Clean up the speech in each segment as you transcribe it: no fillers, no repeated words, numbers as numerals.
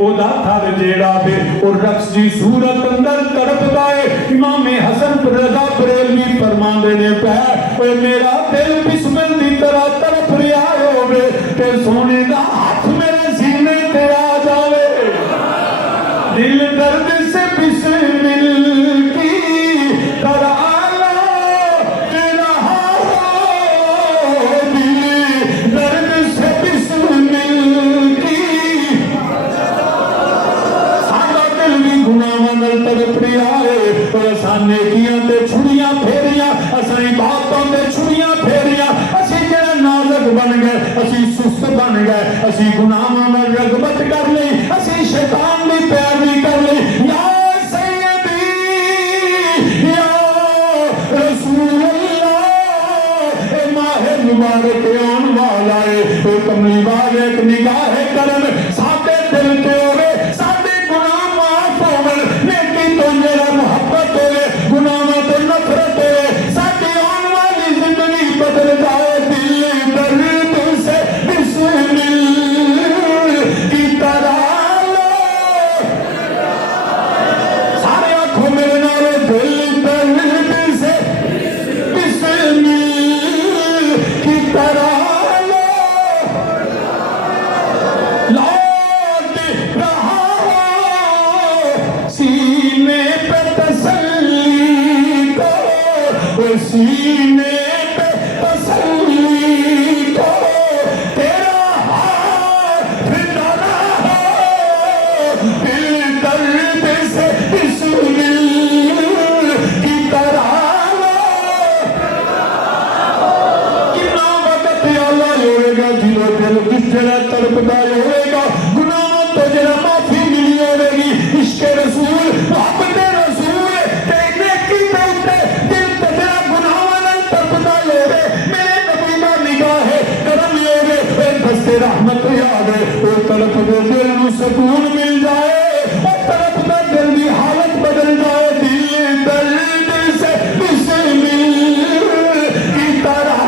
او دا تھر جیڑا بے اور رقص جی صورت اندر تڑپ دائے امام حسن رضا بریلوی فرمان دینے پہ اے میرا دل بسمل دی طرح تڑپ رہا ہوگے کہ سونے دا ہاتھ میرے سینے تے آ جاوے دل درد سے بسمل کی طرح نیکیاں تے چھڑیاں پھیریاں اساں عبادتاں تے چھڑیاں پھیریاں اسی جڑا نازک بن گئے اسی سست بن گئے اسی گناہاں نال رغبت کر لئی اسی شیطان دی پیروی کر لئی یا سیدی یا رسول اللہ اے ماہ مبارک آن والا ہے اے کملی والے ایک نگاہ کرم ساڈے دل تے ہوے ساڈے گناہ معاف ہون نیکی تو جڑا محبت ہوے گناہاں تو نفرت ہوے ساڈی آن والی زندگی بدل جائے دل درد سے بسمل کی طرح سارے آنکھوں میرے نارے دل درد سے بسمل کی طرح لوٹ رہا سینے پہ تسلی کو سینے پہ تسلی کو تیرا ہاتھ ڈالا ہو دل درد سے بسمل کی طرح کتنا وقت اللہ ہوئے گا جنہوں دل کس جگہ تڑپتا ہوئے گا گناہوں تو جنہ معافی ملی ہوئے گی عشق رسول محبت رسول تینے کی بیٹے دل تجرہ گناہوں نے تڑپتا ہوئے میرے نبی کا نگاہ ہے کرم ہوئے اے دست رحمت یاد ہے وہ طرف دے دل میں سکون مل جائے وہ طرف دے دل کی حالت بدل جائے دل درد سے بسمل کی طرح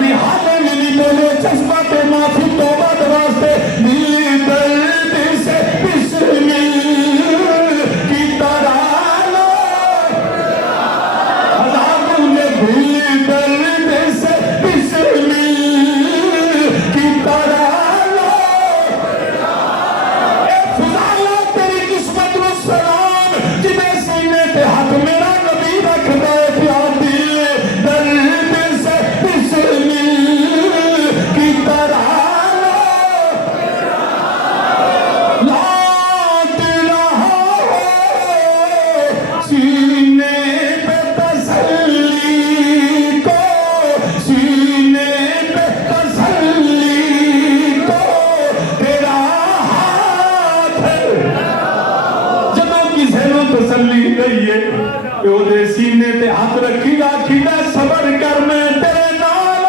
نحالے ملی بولے چشمہ کے معافی توبہ دواستے دل درد سے بسمل کی طرح عذاب میں دل درد سے بسمل کی طرح اے فضالہ تیری قسمت و سلام جنہیں سینے پہ حق میرا نبی رکھ دائے پیار دل درد سے بسمل کی طرح لوٹ رہا سینے پہ تسلی کو سینے پہ تسلی کو تیرا ہاتھ جدوں کسے نوں تسلی دئیے کہ وہ دے سینے تے ہاتھ رکھی دا صبر کر میں تیرے نال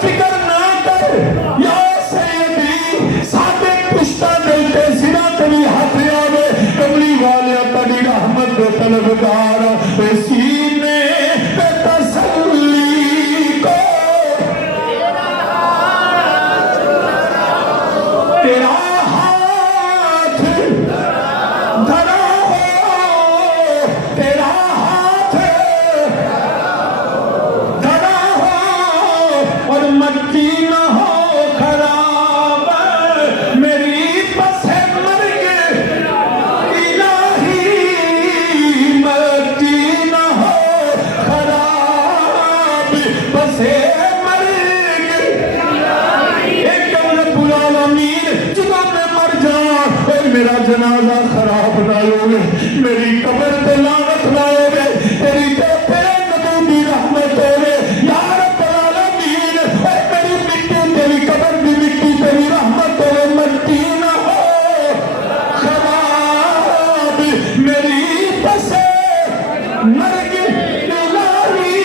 فکر نہ کر یا سیدی ساڈے پشتاں دے تے سراں تے بھی ہاتھ آوے کملی والے تیری رحمت دے طلبگار اے سینے پہ تسلی کو تیرا ہاتھ دھرا ہو تیرا ہاتھ دھرا ہو اور مٹی نہ ہو خراب میری پس ہے مرگ الہی مٹی نہ ہو خراب پس ہے مرگ ایک رب العالمین جدوں میں مر جاؤں اے میرا جنازہ خراب نہ ہوئے میری قبر تے لعنت نہ ہوئے تیری تیرے نبی رحمت ہوئے یا رب العالمین اے میری مٹی تیری قبر دی مٹی تیری رحمت ہوئے مٹی نہ ہو خراب میری پس مرگ الہی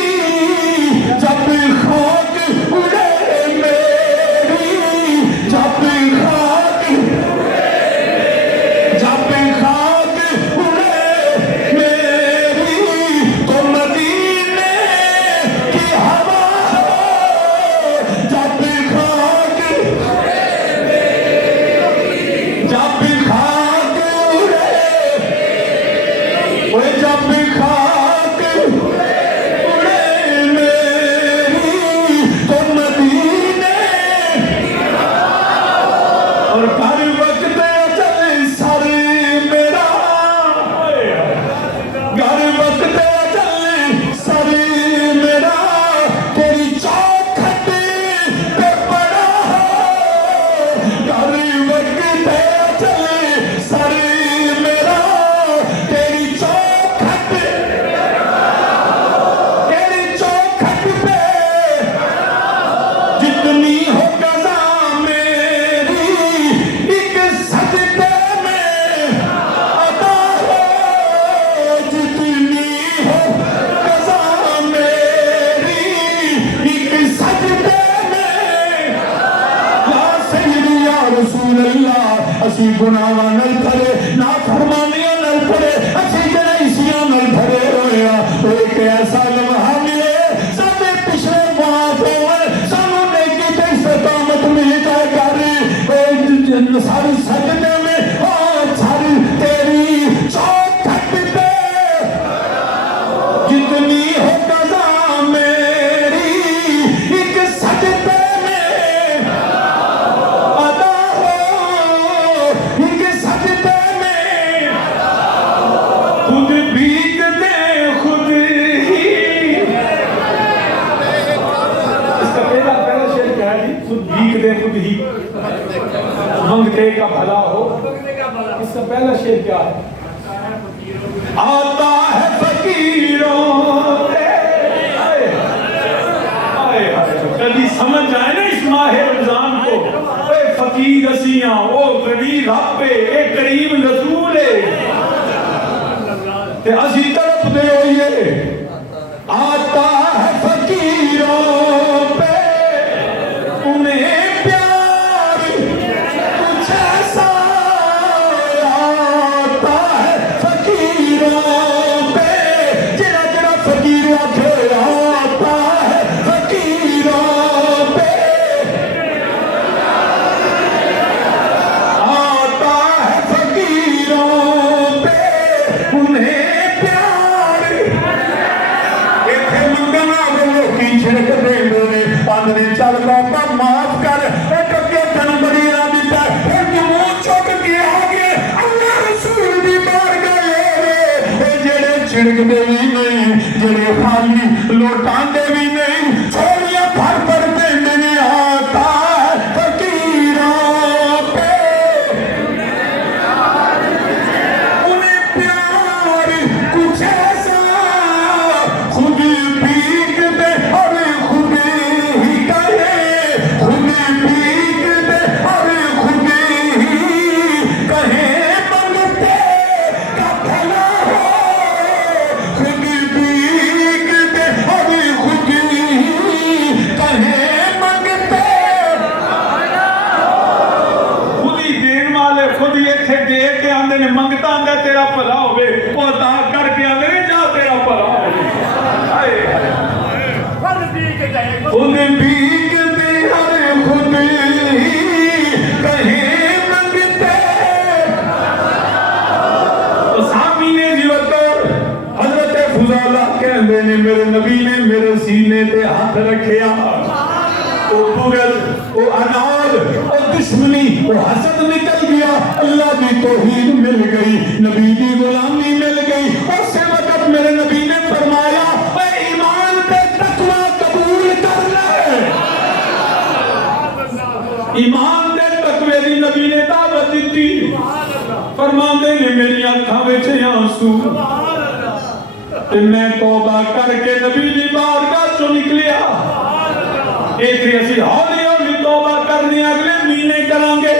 جب خاک اڑے میری جب خاک اڑے میری تو مدینے کی ہوا جب خاک रसूल अल्लाह असी गुनाहां नाल भरे नाफरमानियां नाल भरे असी जराइसियां नाल भरे होए आ एक ऐसा लम्हा मिले साडे पिछले माफ होवन सानू नेकी ते इस्तकामत मिल जाए कर सारी सजदे में ओ सारी तेरी चौखट पे जितनी हो कज़ा मेरी एक सजदे में अदा हो एक सजदे में खुद भीग दे खुद ही। इसका पहला शेर क्या है जी? खुद भीग दे खुद ही मंगते का भला हो। इसका पहला शेर क्या है? आता है फकीरों कभी समझ जाए ना इस माह रमजान को फकीर असियां वो गरीब रब है करीम रसूल है ते असी तरफ दे होइए। आता है फकीरों पे उन्हें प्यार कुछ ऐसा आता है फकीरों पे जरा जरा फकीर आखे आता है फकीरों पे आता है फकीरों पे उन्हें प्यार इथे मंगना बोलो की छिड़क दे मेरे आंदने चल बाबा माफ कर टके तन बड़ी रादी पर फिर मुंह चुक के आगे अल्लाह रसूल दी बार गए जेड़े छिड़कदे भी नहीं जेड़े खाली लोटांदे भी नहीं छोड़िया भर भर देंदे ने आता है फकीरों पे उन्हें प्यार कुछ ऐसा खुद भीग दे और खुद ही कहे खुद भीग दे और खुद ही कहे मंगते का भला हो खुद भीग दे और खुद ही कहे मंगते खुद ही देन वाले खुद ही इत्थे दे के आंदे ने मंगता आंदा तेरा भला होवे ओ दा करके आंदे ने जा तेरा भला होवे हाय खुद भीग दे और खुद ही कहे मंगते। तो सामी ने जीवतर हजरत फुजाला कहंदे ने मेरे नबी ने मेरे सीने ते हाथ रखिया ओ बुगल ओ अनाद ओ दुश्मनी ओ हसद निकल गया अल्लाह की तौहीद मिल गई नबी की गुलामी मिल गई। उस वक्त मेरे नबी ने फरमाया मैं ईमान पे तकवा कबूल कर ले ईमान दे तकवे दी नबी ने दावत दी फरमांदे ने मेरी आंखां विच आंसू ते मैं तौबा करके नबी दी बारगाह चों निकलिया इथे असी हौली हौली तौबा करनी अगले महीने करांगे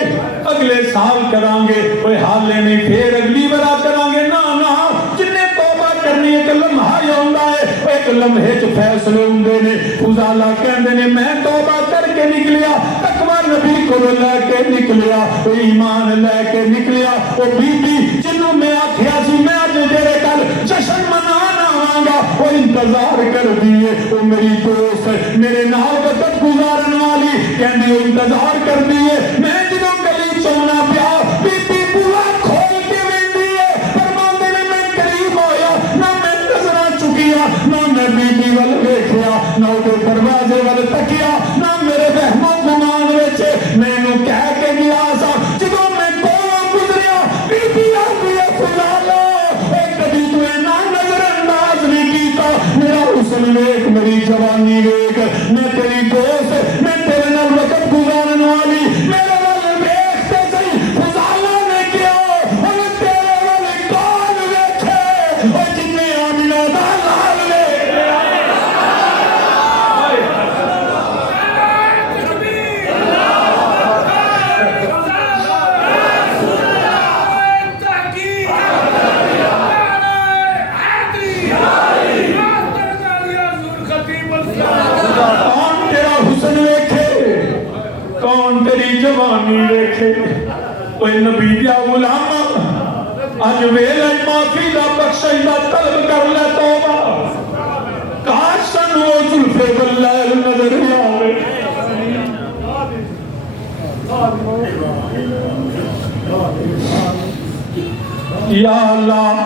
अगले साल करांगे कोई हाले नहीं फिर अगली बार करांगे ना ना जिन्ने तौबा करनी एक लम्हा ही आउंदा है एक लम्हे च फैसले हुंदे ने। फुजाला कहंदे ने मैं तौबा करके निकलिया तकवा नबी को लेके निकलिया ओ ईमान लेके निकलिया ओ बीबी जिन्नू मैं आखिया सी मैं अज तेरे कल जश्न मनाना आवांगा ओ इंतजार कर दिए ओ मेरी दोस्त मेरे नाल वक्त गुजारन वाली कहंदी ओ इंतजार कर दिए मैं जदों गली चौना पिया बीबी बुआ खोल के वेंदी है फरमांदे ने मैं करीब होया ना मैं नजरां चुकिया ना मैं बीबी वल वेखिया ना उहदे दरवाजे वल तकिया ना मेरे वहमो गुमान विच मैनू कह के गया सा जदों मैं कोलों गुजरिया बीबी आंदी है फुजाला ए कदी तू इन्ना नजरअंदाज नहीं कीता मेरा हुस्न वेख मेरी जवानी वेख मैं तेरी दोस्त मैं तेरे नाल वक्त गुजारन वाली मेरे वाल वेख ते सही फुजाला ने किया और तेरे वाल कौन वेखे ओ जिन्ने आमिना दा लाल ले जवानी देखे कोई नबी दिया गुलाम अज वेले माफी दा बख्शिश दा तलब कर ले तौबा काश सानू ओ जुल्फे बल्लैल नजर आवे या अल्लाह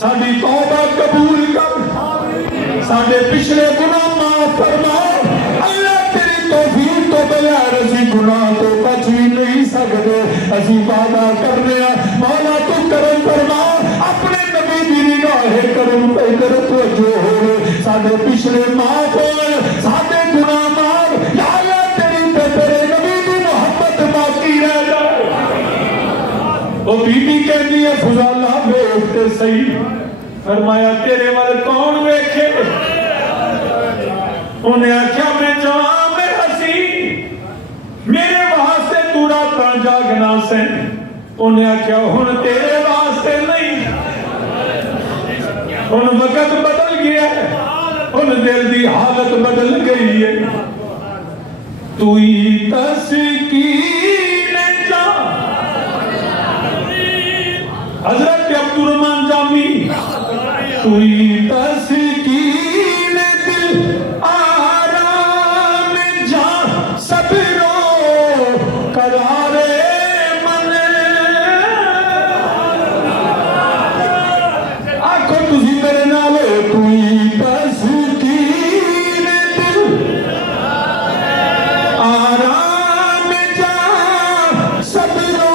साडी तौबा कबूल कर साडे पिछले गुनाह माफ फरमा अल्लाह तेरी तौफीक तो बगैर असी गुनाह तो बच भी नहीं सकते असी वादा कर रहे हैं मौला तू करम फरमा अपने नबी दी निगाह करम पे कर तवज्जो हो साडे पिछले माफ हो साडे गुनाह माफ या अल्लाह तेरी ते तेरे नबी दी मोहब्बत बाकी रह जाए ओ बीबी कहती है फुजाला वेखते सही फरमाया तेरे वाल कौन वेखे उन्हें आख्या मैं जवान में हसी मेरे वास्ते तू रातां जागना से उन्हें आख्या हुण तेरे वास्ते नहीं हुण वक्त बदल गया हुण दिल दी हालत बदल गई है तू ही तस्कीन जा हजरत अब्दुर्रहमान जामी तू ही तस्कीन दिल आराम जा सबरो करारे मन आखो तुसी मेरे नाल तू ही तस्कीन दिल आराम जा सबरो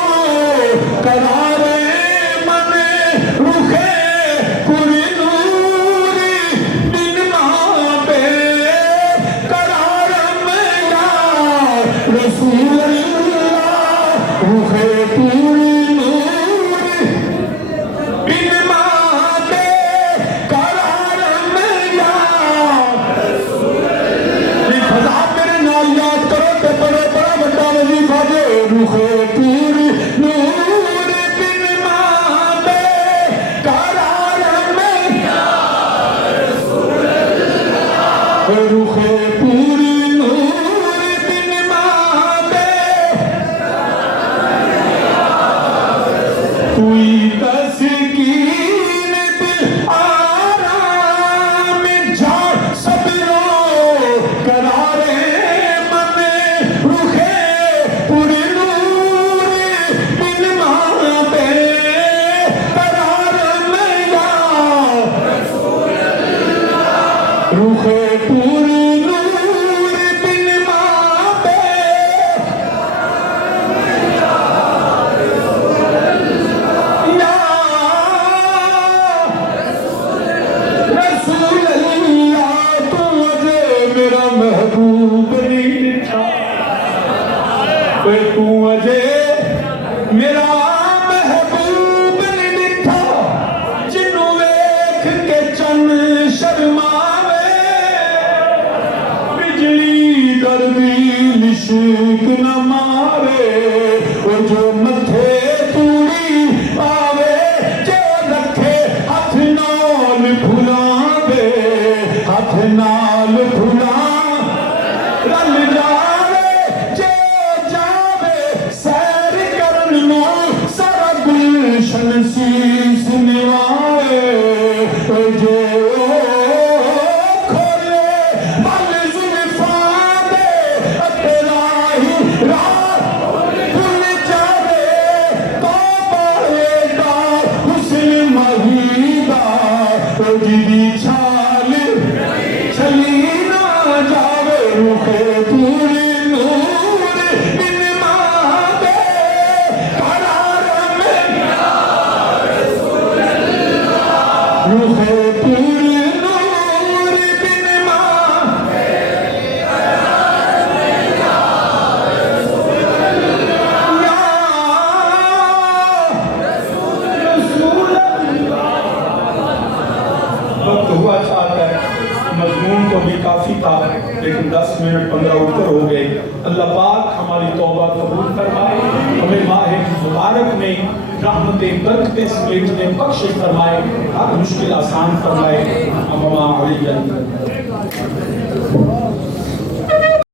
करारे लेकिन 10 मिनट 15 ऊपर हो गए अल्लाह पाक हमारी तौबा कबूल फरमाए हमें माह मुबारक में रहमतें बरकतें समेटने बख्शिश फरमाए हर मुश्किल आसान फरमाए अम्मा